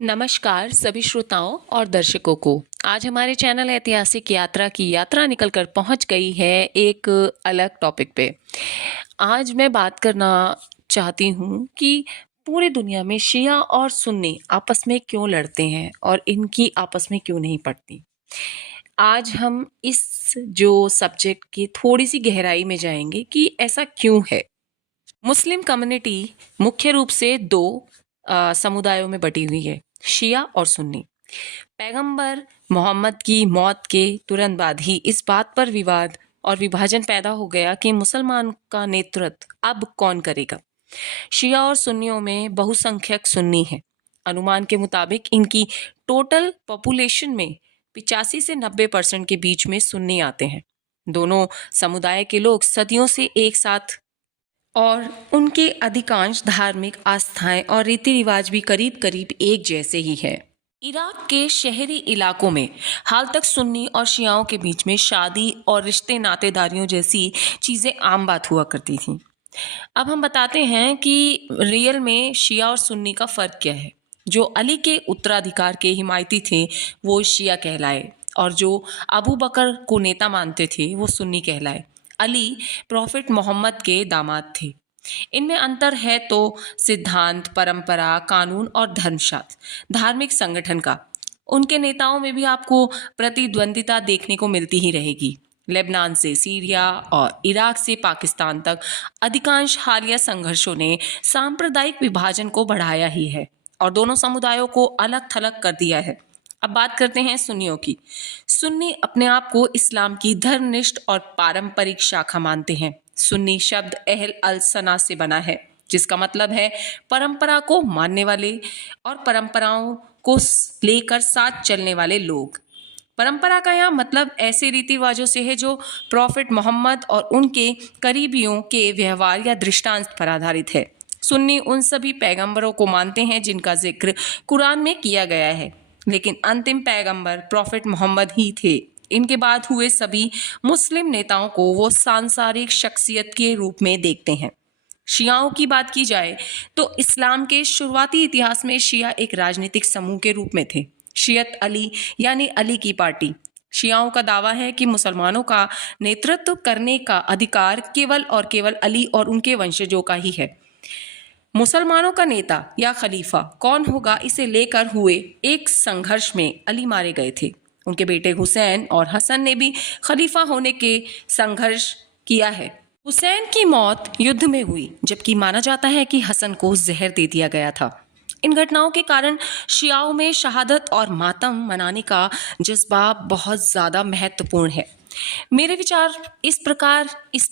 नमस्कार सभी श्रोताओं और दर्शकों को। आज हमारे चैनल ऐतिहासिक यात्रा की यात्रा निकल कर पहुंच गई है एक अलग टॉपिक पे। आज मैं बात करना चाहती हूं कि पूरी दुनिया में शिया और सुन्नी आपस में क्यों लड़ते हैं और इनकी आपस में क्यों नहीं पड़ती। आज हम इस जो सब्जेक्ट की थोड़ी सी गहराई में जाएंगे कि ऐसा क्यों है। मुस्लिम कम्युनिटी मुख्य रूप से दो समुदायों में बटी हुई है, शिया और सुन्नी। पैगंबर मोहम्मद की मौत के तुरंत बाद ही इस बात पर विवाद और विभाजन पैदा हो गया कि मुसलमान का नेतृत्व अब कौन करेगा। शिया और सुन्नियों में बहुसंख्यक सुन्नी है। अनुमान के मुताबिक इनकी टोटल पॉपुलेशन में 85 से 90% के बीच में सुन्नी आते हैं। दोनों समुदाय के लोग सदियों से एक साथ और उनके अधिकांश धार्मिक आस्थाएं और रीति रिवाज भी करीब करीब एक जैसे ही है। इराक के शहरी इलाकों में हाल तक सुन्नी और शियाओं के बीच में शादी और रिश्ते नातेदारियों जैसी चीजें आम बात हुआ करती थी। अब हम बताते हैं कि रियल में शिया और सुन्नी का फर्क क्या है। जो अली के उत्तराधिकार के हिमायती थे वो शिया कहलाए और जो अबू बकर को नेता मानते थे वो सुन्नी कहलाए। अली प्रॉफिट मोहम्मद के दामाद थे। इनमें अंतर है तो सिद्धांत, परंपरा, कानून और धर्मशास्त्र, धार्मिक संगठन का। उनके नेताओं में भी आपको प्रतिद्वंदिता देखने को मिलती ही रहेगी। लेबनान से सीरिया और इराक से पाकिस्तान तक अधिकांश हालिया संघर्षों ने सांप्रदायिक विभाजन को बढ़ाया ही है और दोनों समुदायों को अलग थलग कर दिया है। अब बात करते हैं सुन्नियों की। सुन्नी अपने आप को इस्लाम की धर्मनिष्ठ और पारंपरिक शाखा मानते हैं। सुन्नी शब्द अहल अल सना से बना है, जिसका मतलब है परंपरा को मानने वाले और परंपराओं को लेकर साथ चलने वाले लोग। परंपरा का यहाँ मतलब ऐसे रीति रिवाजों से है जो प्रॉफिट मोहम्मद और उनके करीबियों के व्यवहार या दृष्टांत पर आधारित है। सुन्नी उन सभी पैगंबरों को मानते हैं जिनका जिक्र कुरान में किया गया है, लेकिन अंतिम पैगंबर प्रॉफिट मोहम्मद ही थे। इनके बाद हुए सभी मुस्लिम नेताओं को वो सांसारिक शख्सियत के रूप में देखते हैं। शियाओं की बात की जाए तो इस्लाम के शुरुआती इतिहास में शिया एक राजनीतिक समूह के रूप में थे। शियत अली यानी अली की पार्टी। शियाओं का दावा है कि मुसलमानों का नेतृत्व करने का अधिकार केवल और केवल अली और उनके वंशजों का ही है। मुसलमानों का नेता या खलीफा कौन होगा, इसे लेकर हुए एक संघर्ष में अली मारे गए थे। उनके बेटे हुसैन और हसन ने भी खलीफा होने के संघर्ष किया है। हुसैन की मौत युद्ध में हुई, जबकि माना जाता है कि हसन को जहर दे दिया गया था। इन घटनाओं के कारण शियाओं में शहादत और मातम मनाने का जज्बा बहुत ज़्यादा महत्वपूर्ण है। मेरे विचार इस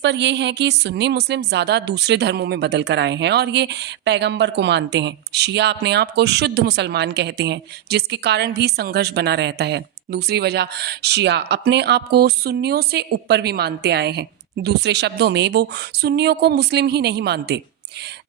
पर ये हैं कि सुन्नी मुस्लिम ज़्यादा दूसरे धर्मों में बदल कर आए हैं और ये पैगंबर को मानते हैं। शिया अपने आप को शुद्ध मुसलमान कहते हैं, जिसके कारण भी संघर्ष बना रहता है। दूसरी वजह, शिया अपने आप को सुन्नियों से ऊपर भी मानते आए हैं। दूसरे शब्दों में वो सुन्नियों को मुस्लिम ही नहीं मानते।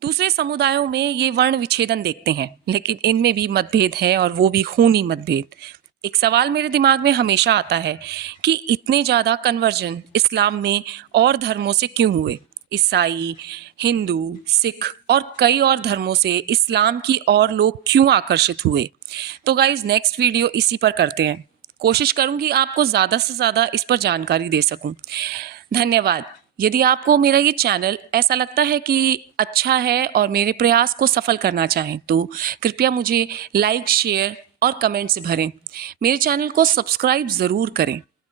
दूसरे समुदायों में ये वर्ण विच्छेदन देखते हैं, लेकिन इनमें भी मतभेद है और वो भी खूनी मतभेद। एक सवाल मेरे दिमाग में हमेशा आता है कि इतने ज़्यादा कन्वर्जन इस्लाम में और धर्मों से क्यों हुए। ईसाई, हिंदू, सिख और कई और धर्मों से इस्लाम की ओर लोग क्यों आकर्षित हुए। तो गाइज नेक्स्ट वीडियो इसी पर करते हैं। कोशिश करूंगी आपको ज़्यादा से ज़्यादा इस पर जानकारी दे सकूं। धन्यवाद। यदि आपको मेरा ये चैनल ऐसा लगता है कि अच्छा है और मेरे प्रयास को सफल करना चाहें तो कृपया मुझे लाइक, शेयर और कमेंट से भरें। मेरे चैनल को सब्सक्राइब ज़रूर करें।